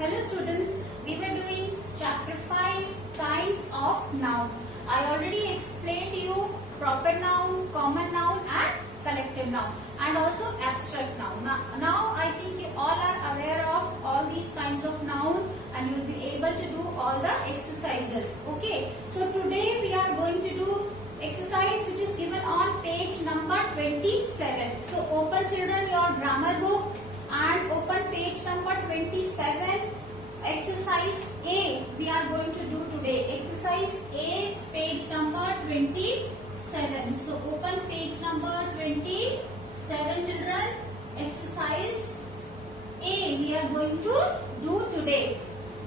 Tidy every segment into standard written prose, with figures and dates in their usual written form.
Hello students, we were doing chapter 5 kinds of noun. I already explained you proper noun, common noun and collective noun and also abstract noun. Now I think you all are aware of all these kinds of noun and you will be able to do all the exercises. Okay, so today we are going to do exercise which is given on page number 27. So open children your grammar book and open page number 27. Exercise A we are going to do today. Exercise A, page number 27. So open page number 27 children. Exercise A we are going to do today.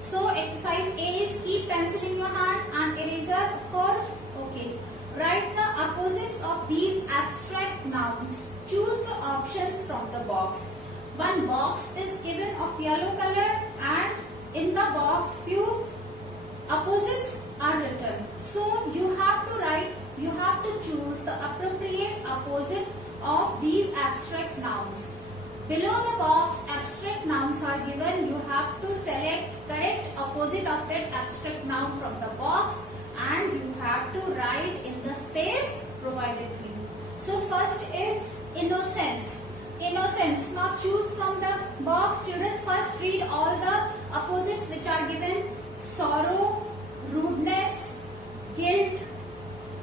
So exercise A is keep pencil in your hand and eraser of course. Okay. Write the opposites of these abstract nouns. Choose the options from the box. One box is given of yellow color and in the box few opposites are written. So you have to choose the appropriate opposite of these abstract nouns. Below the box abstract nouns are given. You have to select correct opposite of that abstract noun from the box and you have to write in the space provided to you. So first is innocence. Innocence. Now choose from the box. Children, first read all the opposites which are given. Sorrow, rudeness, guilt,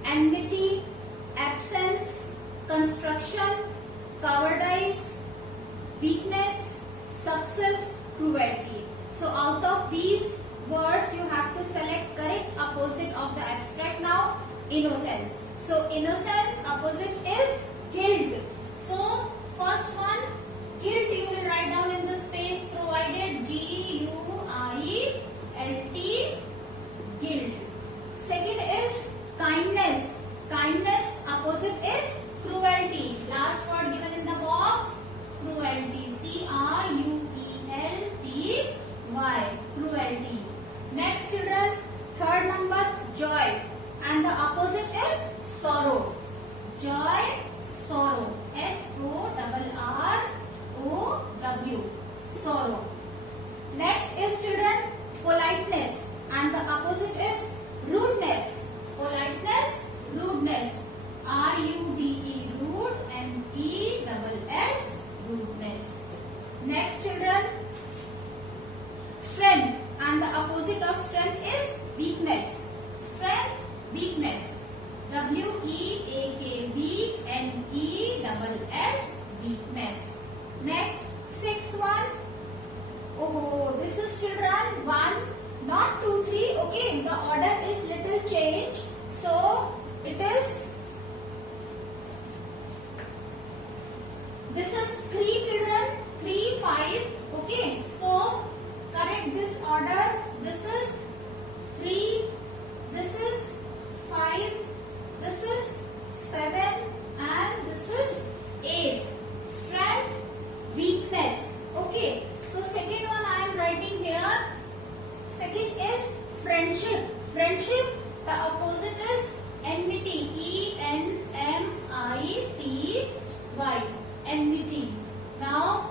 enmity, absence, construction, cowardice, weakness, success, cruelty. So out of these words you have to select correct opposite of the abstract noun innocence. So innocence opposite is guilt. So first one, guilt, you will write down in the space provided Guilt, guilt. Second is kindness. Kindness opposite is cruelty. Last word given in the box, cruelty. Cruelty. Cruelty. Next children, third number joy and the opposite is sorrow. Joy, sorrow. S-O-R-R-O-W. Sorrow. Next is children politeness and the opposite is rudeness. Politeness, rudeness. R-U-D-E, rude, and E-S-S, rudeness. Next children strength and the opposite of strength is weakness. Strength, weakness. W-E-A-K-V-N-E-S-S, weakness. Next, sixth one. Oh, this is children 1, not 2, 3. Okay, the order is little change. So, it is, this is 3 children, 3, 5. Okay, so correct this order. This is 3, this is 5, this is 7 and this is 8. Strength, weakness. Okay, so second one I am writing here. Second is friendship. Friendship, the opposite is enmity. E-N-M-I-T-Y. Enmity. Now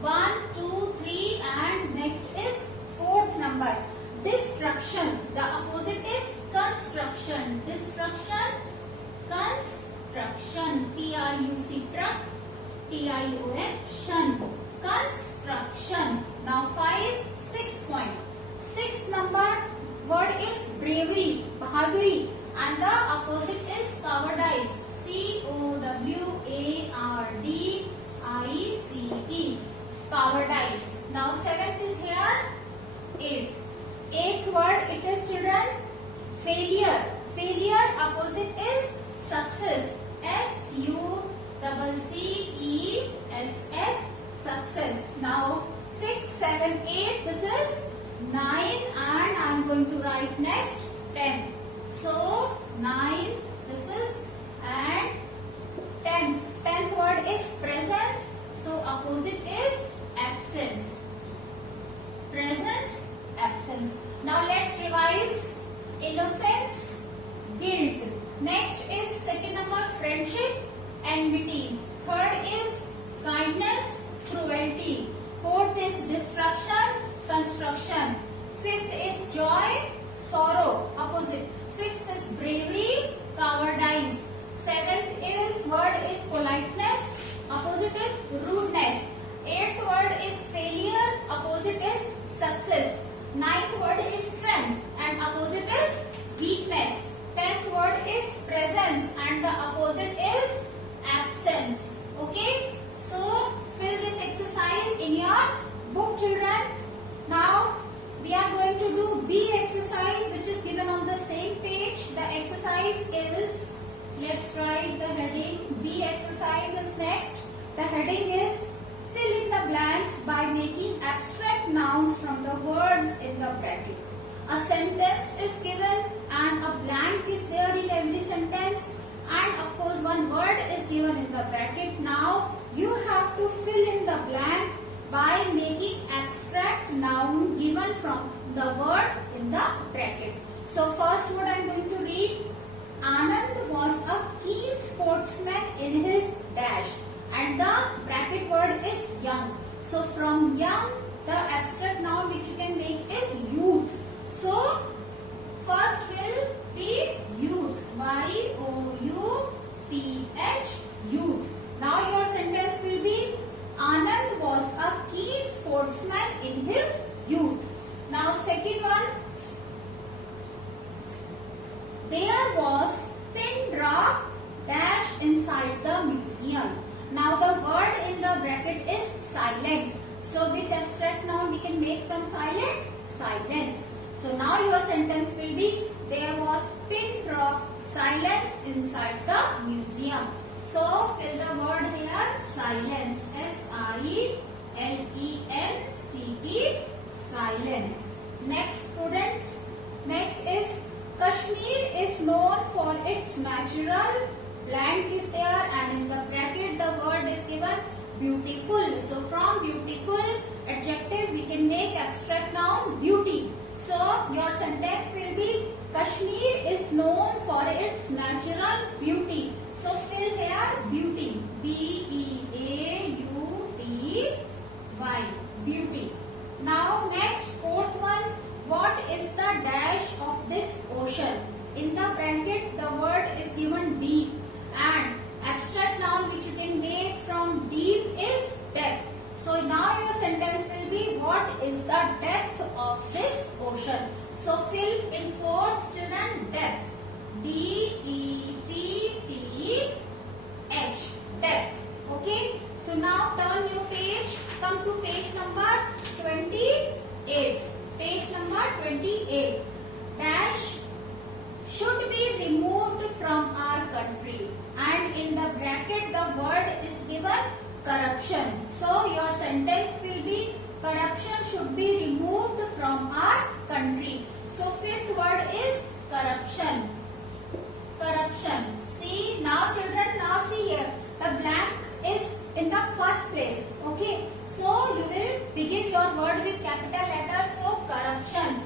1, 2, 3 and next is fourth number. Destruction. The opposite is construction. Destruction, construction. T-R-U-C, truck. T-I-O-N, shun. Construction. Now 5, 6th point. Sixth number word is bravery, bahaduri, and the opposite is cowardice. C-O-W-A-R-D-I-C-E. Cowardice. Now 7th is here. 8th. 8th word it is children failure. Failure opposite is success. S-U-C-C-E-S-S, success. Now 6, 7, 8. This is 9 and I am going to write next 10. So 9 this is and 10th. 10th word is presence. So opposite is absence. Presence, absence. Now let's revise. Innocence, guilt. Next is second number friendship, enmity. Third is kindness, cruelty. Fourth is destruction, construction. Ninth word is strength and opposite is weakness. 10th word is presence and the opposite is absence. Okay, so fill this exercise in your book, children. Now we are going to do B exercise, which is given on the same page. The exercise is, let's write the heading. B exercise is next. The heading is fill in the blanks by making abstract nouns from the words in the bracket. A sentence is given and a blank is there in every sentence, and of course one word is given in the bracket. Now you have to fill in the blank by making abstract noun given from the word in the bracket. So first word I am going to read. Anand was a keen sportsman in his dash, and the bracket word is young. So from young, the abstract noun which you can make is youth. So first will be youth. Y-O-U-T-H, youth. Now your sentence will be Anand was a keen sportsman in his youth. Now second one. There was pin drop dash inside the museum. Now the word in the bracket is silent. So which abstract noun we can make from silent? Silence. So now your sentence will be there was pin drop silence inside the museum. So fill the word here silence. S-I-L-E-N-C-E, silence. Next students, next is Kashmir is known for its natural, blank is there, and in the bracket the word is given beautiful. So from beautiful adjective we can make abstract noun beauty. So your sentence will be Kashmir is known for its natural beauty. So fill here beauty. B-E-A-U-T-Y, beauty. Now next fourth one. What is the dash of this ocean? In the bracket the word is given deep, and abstract noun which you can make from deep is depth. So now your sentence will be what is the depth of this ocean? So fill in fourth, children, depth. D-E-P-T-H, depth. Okay. So now turn your page. Come to page number 28. Page number 28. Dash should be removed from our country, and in the bracket the word is given corruption. So your sentence will be corruption should be removed from our country. So fifth word is corruption. Corruption. See now children, now see here the blank is in the first place. Okay. So you will begin your word with capital letters. So corruption.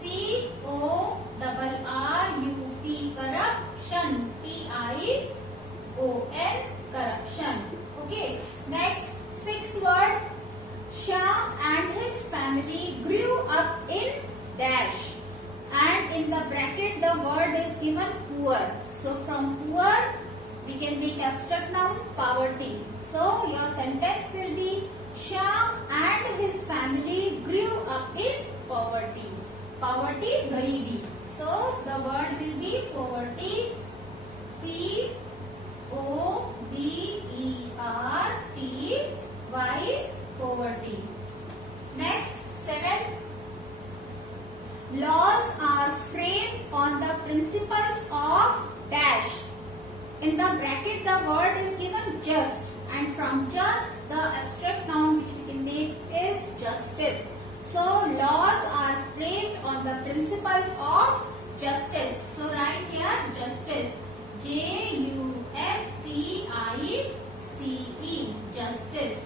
C-O-R-R-U-P, corruption. T-I-O-N, corruption. Okay. Next, sixth word. Shyam and his family grew up in dash, and in the bracket the word is given poor. So from poor we can make abstract noun poverty. So your sentence will be Shyam and his family grew up in poverty. Poverty, garibi. So the word will be poverty. P-O-V-E-R-T-Y, poverty. Next, seventh. Laws are framed on the principles of dash. In the bracket the word is given just, and from just the abstract noun which we can make is justice. So laws are framed on the principles of justice. So write here justice. J-U-S-T-I-C-E, justice.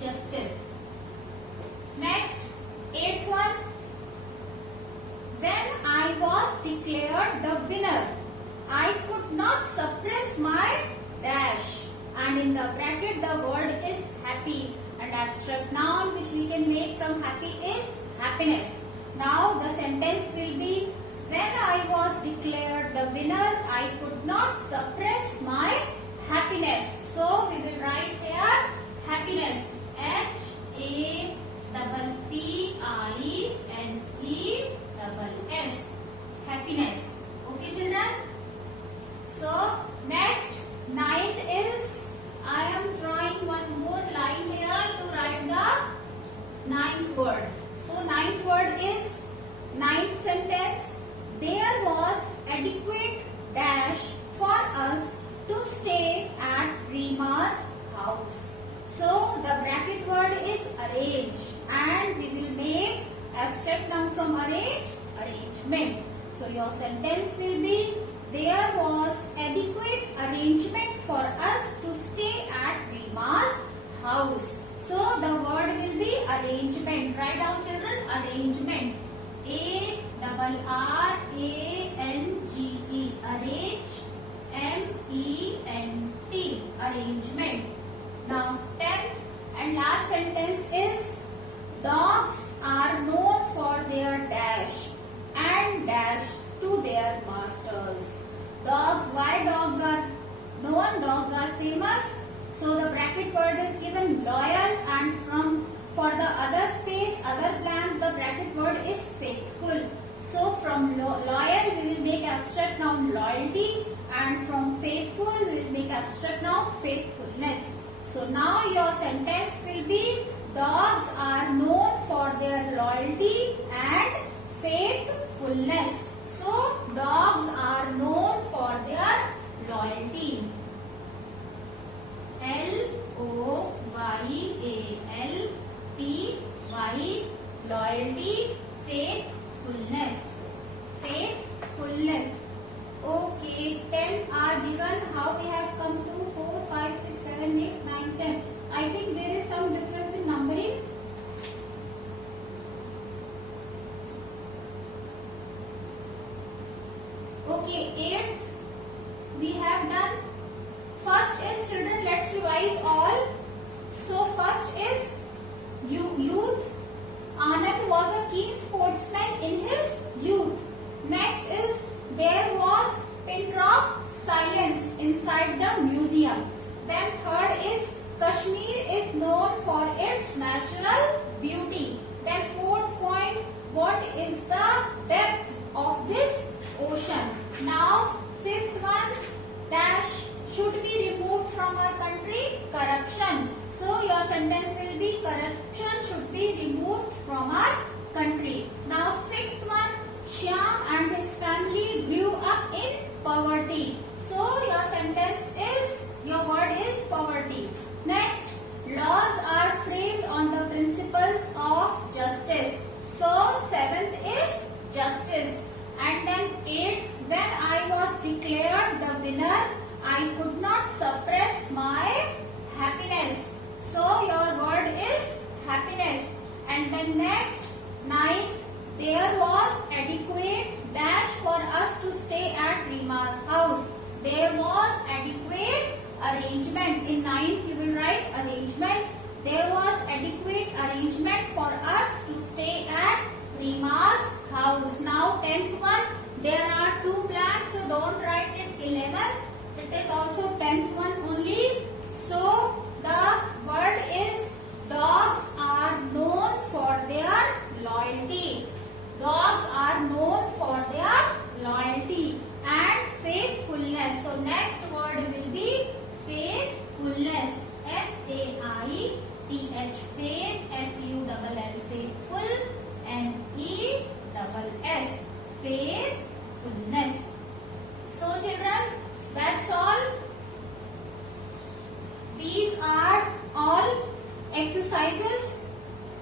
Justice. Next, eighth one. When I was declared the winner, I could not suppress my dash, and in the bracket the word is happy, and abstract noun which we can make from happy is happiness. Now the sentence will be when I was declared the winner, I could not suppress my happiness. So we will write here happiness. H-A-P-P-I ninth word. So ninth word is ninth sentence. There was adequate dash for us to stay at Rima's house. So the bracket word is arrange, and we will make abstract noun from arrange, arrangement. So your sentence will be, there was adequate arrangement for us to stay at Rima's house. So the word will be arrangement. Write down children, arrangement. A-R-R-A-N-G-E. Arrange. M-E-N-T. Arrangement. Now 10th and last sentence is, dogs are known for their dash and dash to their masters. Dogs, why dogs are known? Dogs are famous. So the bracket word is given loyal, and for the other space, other blank, the bracket word is faithful. So from loyal we will make abstract noun loyalty, and from faithful we will make abstract noun faithfulness. So now your sentence will be, dogs are known for their loyalty and faithfulness. So dogs are known for their loyalty. L-O-Y-A-L-T-Y, loyalty, faithfulness. Faithfulness. Okay, 10 are given. How we have come to 4, 5, 6, 7, 8, 9, 10. I think there is some difference in numbering. Okay, 8th we have done. First is, children, let's revise all. So first is youth. Anand was a keen sportsman in his youth. Next is, there was pin drop silence inside the museum. Then third is, Kashmir is known for its natural beauty. Then fourth point, what is the depth of this ocean? Now fifth one, dash should be removed from our country, corruption. So your sentence will be, corruption should be removed from our country. Now sixth one, Shyam and his family grew up in poverty. So your sentence is, your word is poverty. Next, laws are framed on the principles of justice. So seventh is justice. And then eighth, when I was declared the winner, I could not suppress my happiness. So your word is happiness. And then next, ninth, there was adequate dash for us to stay at Rima's house. There was adequate arrangement. In ninth you will write arrangement. There was adequate arrangement for us to stay at Rima's house. Now 10th one, there are two blanks, so don't write it 11th. It is also 10th one only. So the word is, dogs are known for their loyalty. Dogs are known for their loyalty and faithfulness. So next word will be faithfulness. F-A-I-T-H, faith, F-U-L-L, faithful, N-E-S-S, faithfulness. So children, that's all. These are all exercises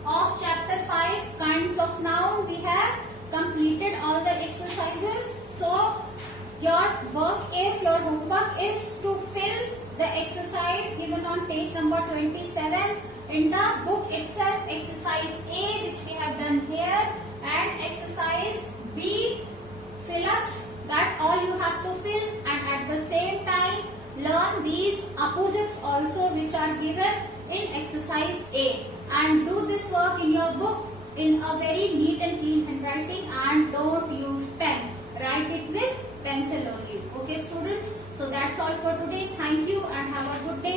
of chapter 5, kinds of noun. We have completed all the exercises. So your homework is to fill the exercise given on page number 27 in the book itself. Exercise A, which we have done here, and exercise B, fill-ups, that all you have to fill, and at the same time learn these opposites also, which are given in exercise A, and do this work in your book in a very neat and clean handwriting, and don't use pen. Write it with pencil only. Okay students, so that's all for today. Thank you and have a good day.